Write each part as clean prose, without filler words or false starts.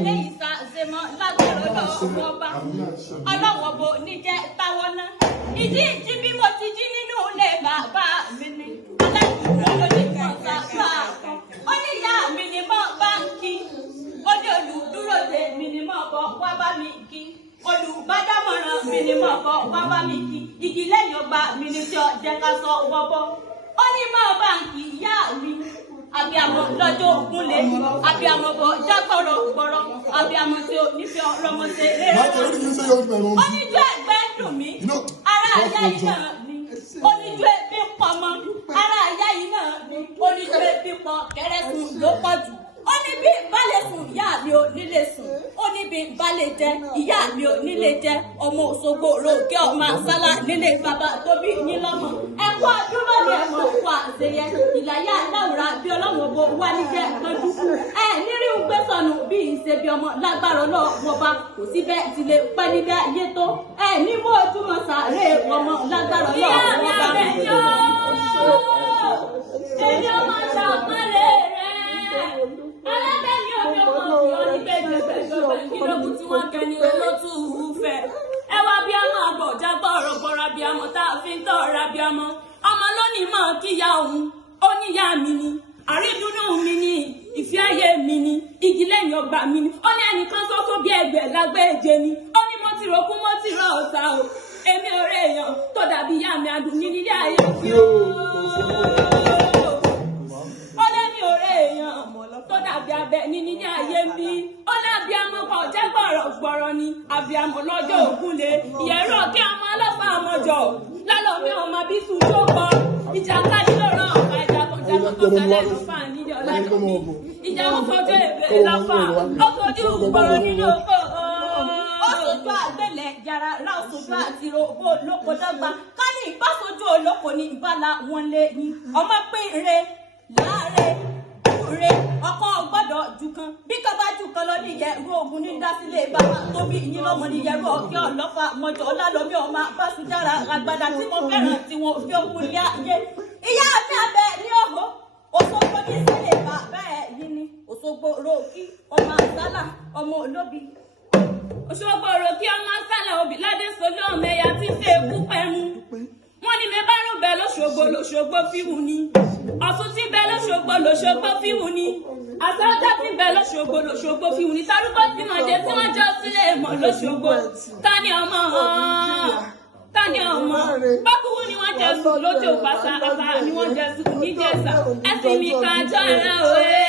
eléyìí ṣe mọ́ lágbára ọlọ́wọ́ ọba ọlọ́wọ́ bo níjẹ́ táwọn náà ìdí ìjí bí mo ti jí nínú ilé bàbá mi ni aláìsàn ló ní kọ̀ọ̀tà fún àkọ́ ó ní ìyá mi ni mọ́ báńkì ó ní olùdúró de mi ni mọ́ bọ́ wá bá mi kí olùbádámọ̀ràn mi ni mọ́ bọ́ wá bá mi kí igi lẹ́yìn ọgbà mi ni tí ọ jẹ́ ká sọ wọ́bọ́ ó ní mọ́ báńkì ìyá mi abiyamọ lọ́jọ́ ògúnlé abiyamọ bọ jágbọrọ gbọrọ abiyamọ tí o nífẹ̀ẹ́ ọlọmọdé rere oníjó ẹgbẹ́ dùn mí ara àyà yìí náà ni oníjó ẹbí pọmọ ara àyà yìí náà ni oníjó ẹbí pọ kẹrẹsùn ló pọ̀ jù ó ní bí balẹ̀ sùn ìyá mi ò nílé sùn ó ní bí balẹ̀ jẹ ìyá mi ò nílé jẹ ọmọ Òṣogbo ròkè ọmọ àsálà nílé bàbá tó bí yín lọ́mọ ẹ̀kọ́ dúró ní ẹ̀mọ́ fún àṣeyẹ ìlàyà láwùrà bí ọlọ́wọ́ bo wá níjẹ́ lójú nírí ń gbé sọnù bí ìṣèbí ọmọ lágbára ọlọ́wọ́ bá kò sí bẹ́ẹ̀ ti lè pẹ́ níbẹ̀ ayé tó ní bó ojúmọ̀ sàárè ọmọ lágbára ọlọ́wọ́ bá èmi ọmọ ṣàpẹ́lẹ̀ rẹ̀ alábẹ́ni omi ọmọ òfin onígbèjọba ìgbìlógún tí wọ́n kẹ́ni olótú fẹ́ ẹ wá bí a máa bọ̀ jágbọ́ ọ̀rọ̀ gbọ́ra bí a mọ̀ tá a fi ń tọ́ ọ̀rá bí a mọ̀ ọmọ lónìí mọ̀ kíyà òun ó níyà mi ni àrídùnnú mi ni ìfẹ́ ayé mi ni igi lẹ́yìn ọgbà mi ni ó ní ẹnìkan tó tó bí ẹgbẹ́ lágbẹ́ èjè ni ó ní mo ti ròkú mo ti rọ ọ̀tá o èmi ọ̀rẹ́ èèyàn tó dàbí ìyá mi adùn ní nílé ayé òkè o ó lẹ́mi ọ̀rẹ́ èèyàn tó dàbí abẹ ní nílé ayé mi ó lábí amọ̀kọ̀ jẹ́ gbọ̀rọ̀ ni àbíamọ lọ́jọ́ ògúnlé ìyẹ̀rọ kí ọmọ ọlọ́pàá ọmọjọ lálọ́ mi ọmọ bí sùn tó kọ ìjà kájí lọ́rọ̀ ọ̀pá ìjà kan tó tẹ́lẹ̀ ló fà nílé ọ̀làjọ́ mi ìjà wọn fọjọ́ èbè lọ́fà ó fojú gbọ̀rọ̀ nínú oko ó sojú àgbẹ̀lẹ̀ yàrá náà sojú àti rogbó lóko dọ́gba ká ní ìbásojú olóko ní ìbálà wọn lé ní ọmọ pínre láàárẹ̀ re ọkọ gbọ́dọ̀ jù kan bí kan bá jù kan lọ ní ìyẹrù ogun ní dásílẹ̀ bàbá tó bí yín lọ́mọ ní ìyẹrù ọ̀kẹ́ ọlọ́fà mọ̀jọ́ ọlálọ́mí ọmọ abásújára àgbàdà tí mo fẹ́ràn tí wọn fi okun ní ayé ìyá mi abẹ ní ọ̀họ́ Òṣogbo ní ìṣẹ̀lẹ̀ bàbá ẹ̀ yìí ni Òṣogbo ròkì ọmọ àsálà ọmọ olóbi Òṣogbo ròkì ọmọ àsálà òbí ládé sọlọ́ ọmọ ẹ̀yà tí ń fẹ́ kú pẹ́mú wọ́n ní mi bá rún bẹ́ẹ̀ lóṣogbo fíwù ni Ọ̀ṣun tí bẹ́ẹ̀ lóṣogbo fíwù ni àtọ́jà tí bẹ́ẹ̀ lóṣogbo fíwù ni sárúkọ tí wọ́n jẹ́ tí wọ́n jọ sílẹ̀ mọ̀ lóṣogbo tani ọmọ bákúwú ni wọ́n jẹ́ sùn lójú òpàṣà àṣà ni wọ́n jẹ́ sùn níjẹ̀ṣà ẹ̀sìn mi kájọ́ ara òwe.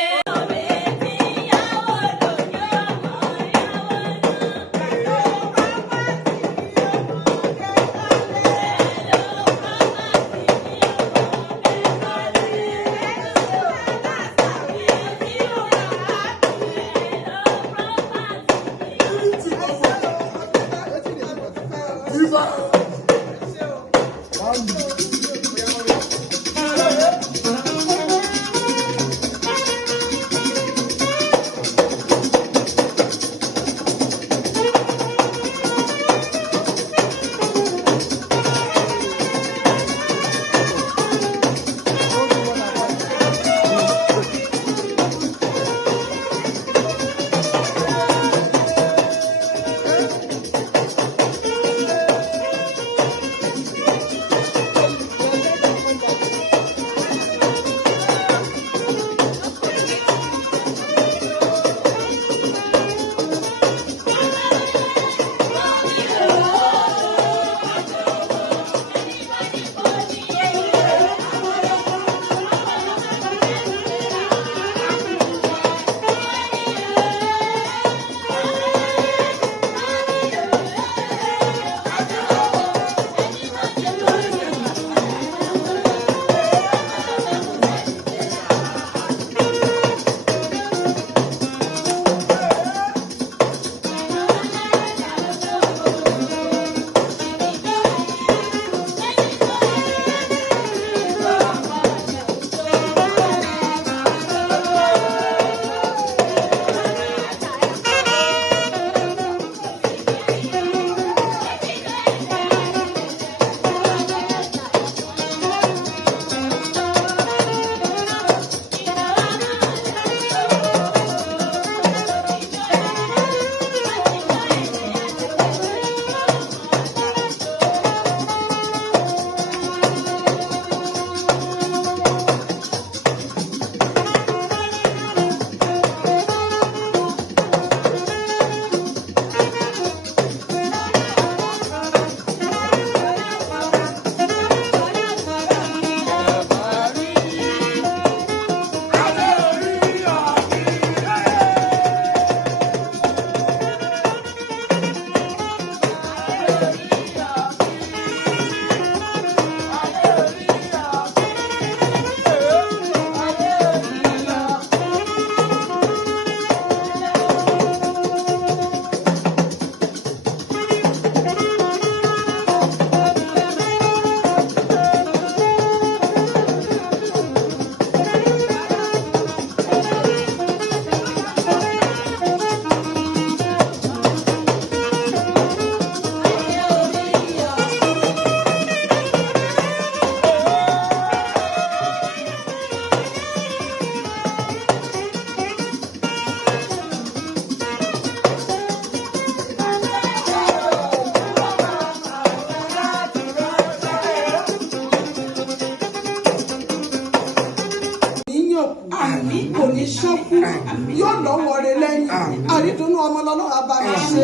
yóò lọ́wọ́ rẹ lẹ́yìn àrídùnnú ọmọ lọ́lọ́run á bá mi ṣe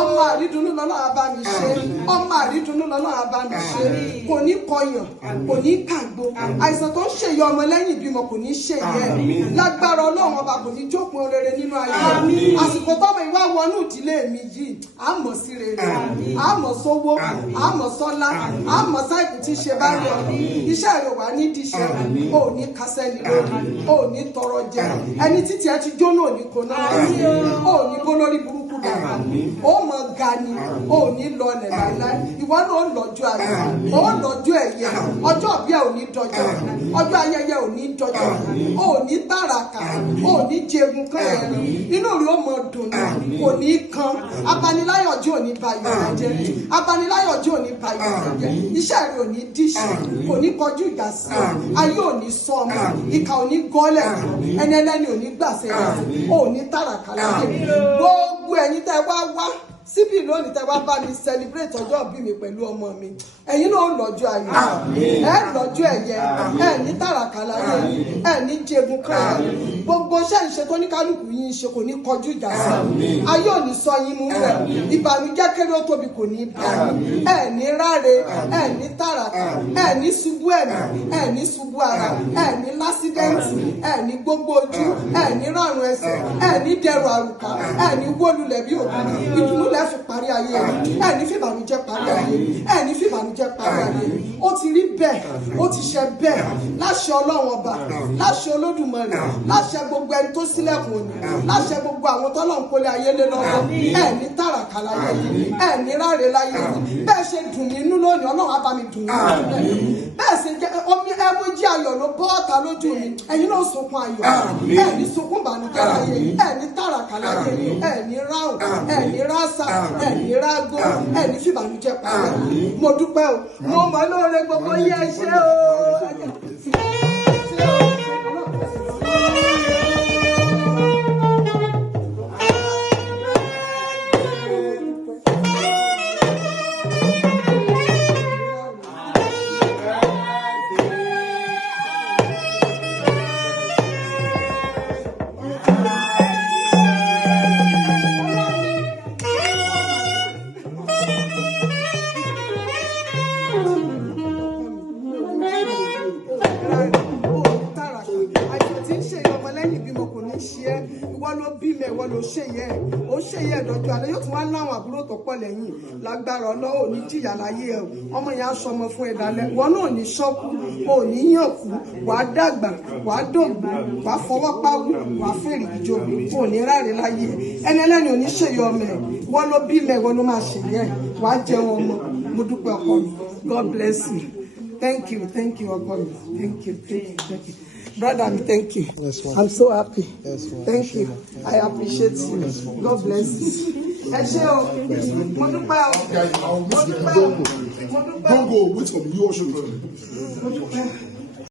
ọmọ àrídùnnú lọ́lọ́run á bá mi ṣe ọmọ àrídùnnú lọ́lọ́run á bá mi ṣe kò ní kọyàn kò ní kàgbó àìsàn tó ń ṣèyí ọmọ lẹ́yìn ìbímọ kò ní ṣèyí ẹ̀ lágbára ọlọ́run ọba kò ní jókòó rere nínú ayé àsìkò tọ́mọ ìwà wọnú ìdílé mi yìí àmọ̀ sí rere àmọ̀ sówó àmọ̀ sọ́lá àmọ̀ sáìkù tí ṣe bá rẹ̀ iṣẹ́ rẹ̀ wà ní díṣẹ́ ò ní kásẹ́ni lórí ò ní tọrọ jẹ ẹni títí ẹ ti jóná ò ní kóná ò ní kó lórí burúkú dàgbà ó mọ ga ni ò ní lọlẹ̀ láíláí ìwọ náà ó lọ́jọ́ ayé ó lọ́jọ́ ẹ̀yẹ ọjọ́ bí ẹ ò ní dọjọ́ ọjọ́ ayẹyẹ ò ní dọjọ́ ò ní tàràkà ò ní jẹun kan ẹ̀rí inú rí ó mọ dùn ní kò ní kan abaniláyọ̀ jẹ́ ò ní bayọ̀ jẹ́ abaniláyọ̀ jẹ́ ò ní bayọ̀ jẹ́ iṣẹ́ rẹ̀ ò ní díṣẹ́ kò ní kọjú ìjà sí ayé ò ní sọ ọmọ ìkà ò ní gọ́lẹ̀ ẹni ẹlẹ́ni ò ní gbàṣẹ ò ní tàràkà láyé gbogbo ẹ̀yin tẹ́ wá síbí lónìí tẹ́ wá bá mi celebrate ọjọ́ ìbí mi pẹ̀lú ọmọ mi ẹ̀yin náà lọ́jọ́ ayọ̀ ẹ lọ́jọ́ ẹ̀yẹ ẹ ní tàràkà láyé ẹ ní jẹgun kan gbogbo iṣẹ́ ìṣe tó ní kálukú yín ṣe kò ní kọjú ìjà sí ayé ò ní sọ yín mú rẹ̀ ìbànújẹ́ kéré ó tóbi kò ní bá ẹ ní ráre ẹ ní tàràkà ẹ ní ṣubú ẹ̀mí ẹ ní ṣubú ara ẹ ní lásídẹ́ǹtì ẹ ní gbogbo ojú ẹ ní rárun ẹsẹ̀ ẹ ní dẹrù àrùkà ẹ ní wólulẹ̀ bí òkú ìdùnnú lẹ́ fi parí ayé ẹ ní fìbànújẹ́ parí ayé ẹ ní fìbànújẹ́ parí ayé ó ti rí bẹ́ẹ̀ ó ti ṣe bẹ́ẹ̀ láṣẹ Ọlọ́run ọba láṣẹ Olódùmarè láṣẹ gbogbo ẹni tó sílẹ̀kùn òní láṣẹ gbogbo àwọn tọ́lọ́run kólé ayé lé lọ́wọ́ ẹ ní tàràkà láyé yìí ẹ ní ráre láyé yìí bẹ́ẹ̀ ṣe dùn mí inú lónìí Ọlọ́run á bá mi dùn mí bẹ́ẹ̀ sì jẹ́ omi ẹmu jí ayọ̀ ló bọ́ ọ̀tá lójú mi ẹ̀yin náà sunkún ayọ̀ ẹ ní sunkún ìbànújẹ́ láyé yìí ẹ ní tàràkà láyé yìí ẹ ní ráhùn ẹ ní rásà ẹ ní rágó ẹ ní fìbànújẹ́ pàdé mo dúpẹ́ o mo mọ̀ lóore gbogbo yẹ ṣé o. Ìwọ ló ṣe yẹ ó ṣe yẹ dọjọ́ alẹ́ yóò tún wá láwọn àbúrò tó pọ̀ lẹ́yìn lágbára Ọlọ́run ní jìyà láyé ẹ ọmọ yẹn aṣọ ọmọ fún ẹ̀dá lẹ wọn náà ní ṣọ́kú ò ní yàn kú wàá dàgbà wàá dògbò wàá fọwọ́ pawú wàá fèrè ìjọ ò ní ráre láyé ẹni ẹlẹ́ni ò ní ṣèyọ ọmọ ẹ wọn ló bí mẹ wọn ló máa ṣèyẹ wàá jẹun ọmọ mo dúpẹ́ ọkọ mi God bless you thank you ọkọ mi thank you. Brother, thank you. Yes, I'm so happy. Yes, thank you. I appreciate you. God bless you. Don't go. Wait for me. You also go.